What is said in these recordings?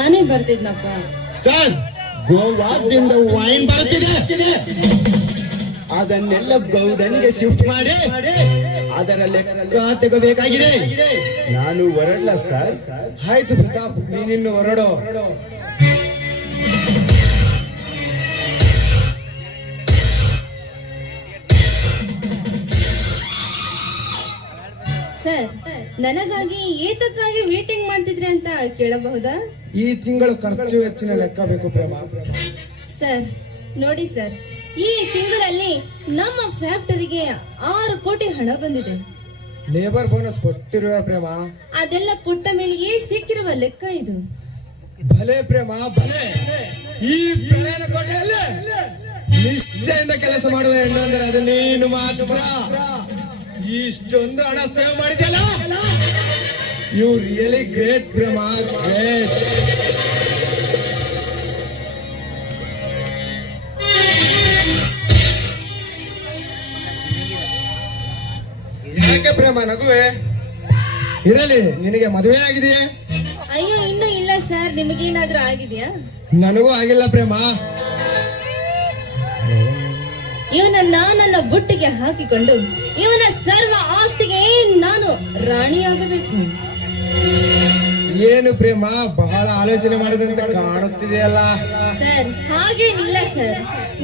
ನಾನೇ ಬರ್ತಿದ್ನಪ್ಪ. Sir, ಗೋವಾದಿಂದ wine ಬರುತ್ತಿದೆ. ಅದನ್ನೆಲ್ಲ ಗೌಡನಿಗೆ ಶಿಫ್ಟ್ ಮಾಡಿ ಅದರ ಲೆಕ್ಕ ತೆಗಬೇಕಾಗಿದೆ. ನಾನು ಹೊರಡ್ಲ ಸರ್. ಆಯ್ತು ಪ್ರತಾಪ್, ನೀನಿನ್ನು ಹೊರಡೋ. ಸರ್, ನನಗಾಗಿ ಏತಕ್ಕಾಗಿ ವೇಟಿಂಗ್ ಮಾಡ್ತಿದ್ರಿ ಅಂತ ಕೇಳಬಹುದಾ? ಈ ತಿಂಗಳು ಖರ್ಚು ವೆಚ್ಚಿನ ಲೆಕ್ಕ ಬೇಕು ಪ್ರೇಮ. ಸರ್ ನೋಡಿ ಸರ್, ಈ ತಿಂಗಳಲ್ಲಿ ನಮ್ಮ ಫ್ಯಾಕ್ಟರಿಗೆ 6 ಕೋಟಿ ಹಣ ಬಂದಿದೆ. ಲೇಬರ್ ಬೋನಸ್ ಕೊಟ್ಟಿರುವ ಪ್ರೇಮ. ಅದೆಲ್ಲ ಕೊಟ್ಟ ಮೇಲೆಯೇ ಸಿಕ್ಕಿರುವ ಲೆಕ್ಕ ಇದು. ಭಲೆ ಪ್ರೇಮ ಭಲೆ. ಈ ಪ್ರಯಾಣ ಕೋಟೆಯಲ್ಲಿ ನಿಷ್ಠೆಯಿಂದ ಕೆಲಸ ಮಾಡುವ ಹೆಣ್ಣು ಅಂದ್ರೆ ಅದು ನೀನು ಮಾತ್ರ. ಇಷ್ಟೊಂದು ಹಣ ಸೇವ್ ಮಾಡಿದ್ಯಲ್ಲ, you really great Prema, great. ಯಾಕೆ ಪ್ರೇಮ ನಗುವೆ? ಇರಲಿ, ನಿನಗೆ ಮದುವೆ ಆಗಿದೆಯೇ? ಅಯ್ಯೋ, ಇನ್ನೂ ಇಲ್ಲ ಸರ್. ನಿಮಗೇನಾದ್ರೂ ಆಗಿದೆಯಾ? ನನಗೂ ಆಗಿಲ್ಲ ಪ್ರೇಮ. ಇವನನ್ನ ನನ್ನ ಬುಟ್ಟಿಗೆ ಹಾಕಿಕೊಂಡು ಇವನ ಸರ್ವ ಆಸ್ತಿಗೆ ನಾನು ರಾಣಿಯಾಗಬೇಕು. ಏನು ಪ್ರೇಮ, ಬಹಳ ಆಲೋಚನೆ ಮಾಡಿದಂತ ಕಾಣುತ್ತಿದೆಯಲ್ಲ. ಸರ್, ಹಾಗೇನಿಲ್ಲ ಸರ್.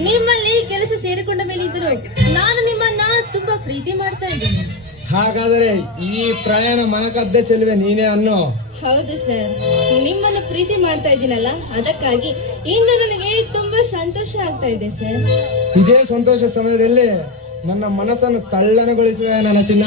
ನಿಮ್ಮಲ್ಲಿ ಕೆಲಸ ಸೇರಿಕೊಂಡ ಮೇಲೆ ಇದ್ರು ನಾನು ನಿಮ್ಮನ್ನ ತುಂಬಾ ಪ್ರೀತಿ ಮಾಡ್ತಾ ಇದ್ದೀನಿ. ಹಾಗಾದರೆ ಈ ಪ್ರಯಾಣ ಮನಕದ್ದೆ ಚೆಲುವೆ ನೀನೇ ಅನ್ನೋ. ಹೌದು ಸರ್, ನಿಮ್ಮನ್ನು ಪ್ರೀತಿ ಮಾಡ್ತಾ ಇದ್ದೀನಲ್ಲ, ಅದಕ್ಕಾಗಿ ಇಂದು ನನಗೆ ತುಂಬಾ ಸಂತೋಷ ಆಗ್ತಾ ಇದೆ ಸರ್. ಇದೇ ಸಂತೋಷ ಸಮಯದಲ್ಲಿ ನನ್ನ ಮನಸ್ಸನ್ನು ತಳ್ಳನಗೊಳಿಸುವೆ ನನ್ನ ಚಿನ್ನ.